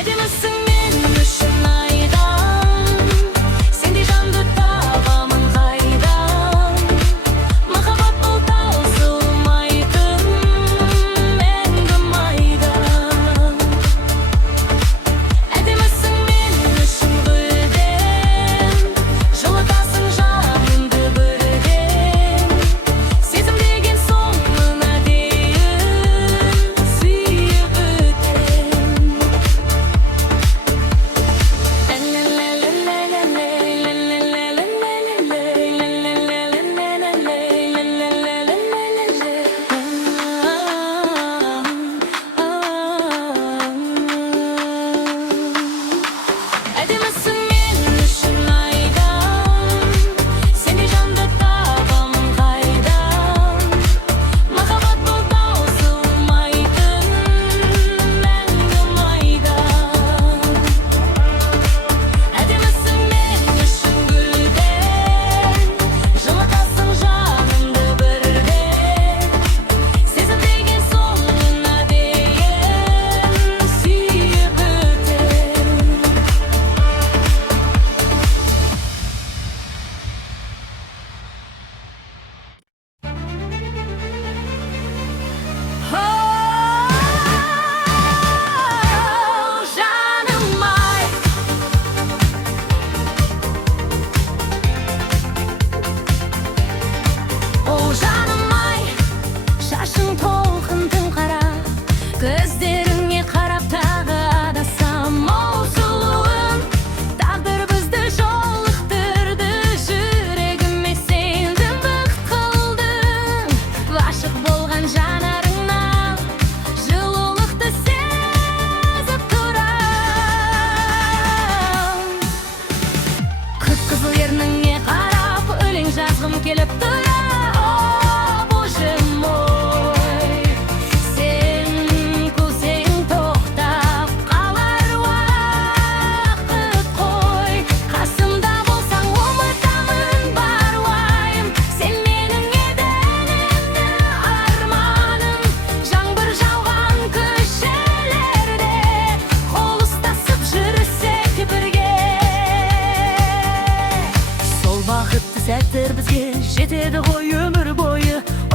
Әдемісің мен үшін айдан, сендей жанды табамын қайдан. Махаббат бұл таусылмайтын мәңгі майдан. Әдемісің мен үшін гүлден, жылытасың жанымды бірден. Сезім деген соңына дейін сүйіп өтем. Әдемісің мен үшін айдан, сендей жанды табамын қайдан. Махаббат бұл таусылмайтын мәңгі майдан. Әдемісің мен үшін гүлден, жылытасың жанымды бірден. Сезім деген соңына дейін сүйіп өтем. Жаным ай, жаным ай, шашың толқын тым қара, көздеріңе қарап тағы адасам. Сұлуым, тағдыр бізді жолықтырды, жүрегіме сендің, бақыт қылдың. Ғашық болған жанарыңнан жылулықты сезіп тұрам. Қып-қызыл ерніңе қарап өлең жазғым келіп тұр. О, боже мой, сен күлсең тоқтап қалар уақыт қой. Қасымда болсаң ұмытамын бар уайым, сен менің еденімді арманым. Жаңбыр жауған көшелерде қол ұстасып жүрсек бірге. Сол бақытты сәттер бізге жетеді ғой өмір бойы. О,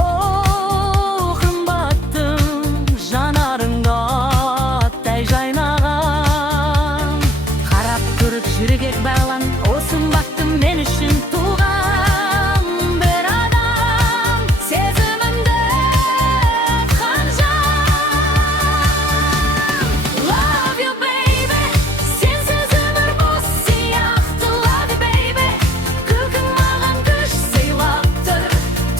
қымбаттым, жанарыңда оттай жайнаған. Қарап тұрып жүрек бағлан, осы бақытты мен үшін туған бір адам. Сезімімді қан жан. Love you baby, сенсіз өмір бос сияқты. Love you baby, күлкің маған күш сыйлап тұр.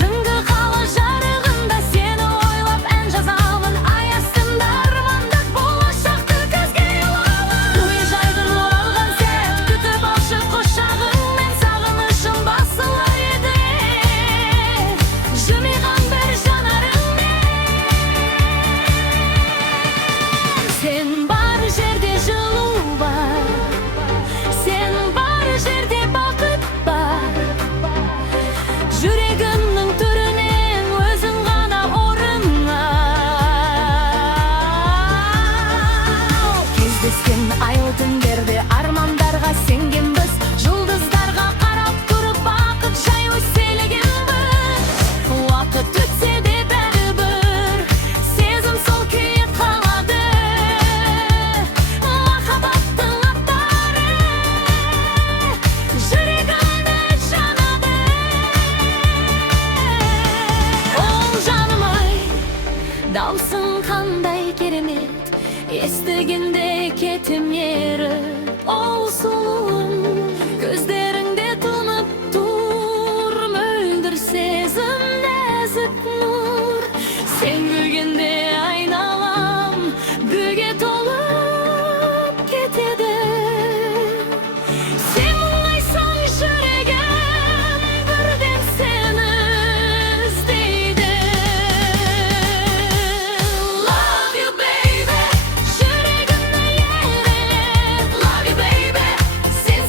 Түнгі қала жарығында сені ойлап ән жазамын. Ай астында армандап болашақты көзге илғалы. Әуежайдан оралған сәт, күтіп алшы құшағыңмен, сағынышым басылар еді. Жымиған бір жанарыңмен, сен бар жерде жылу бар, сен бар жерде бақыт бар. Жүрегімнің түрінен өзің ғана орын ал. Кездескен айлы түндерде армандарға сенгенбіз, жұлдыздарға қарап тұрып бақыт жайлы сөйлегенбіз. Уақыт өтсе де бәрібір сезім сол күйі қалады. Махаббаттың аттары жүрегімді жанады. Ол жаным ай, даусың қандай керемет, естігенде кетем еріп. Ол сұлуым, көздеріңде тұнып тұр мөлдір сезім, нәзік нұр. Сен күлгенде айналам гүлге толып кетеді. Сен мұңайсаң жүрегім бірден сені іздейді. Love you baby, жүрегімді ерелеп. Love you baby, сен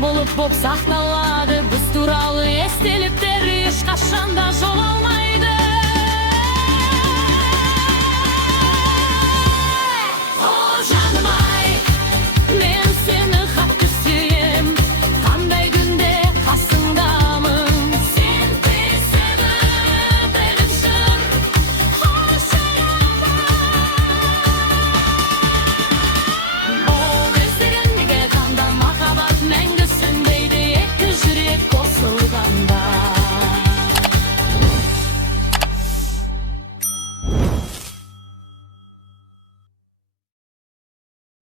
болып сақталады. Біз туралы естеліктер ешқашанда жоғалмайды.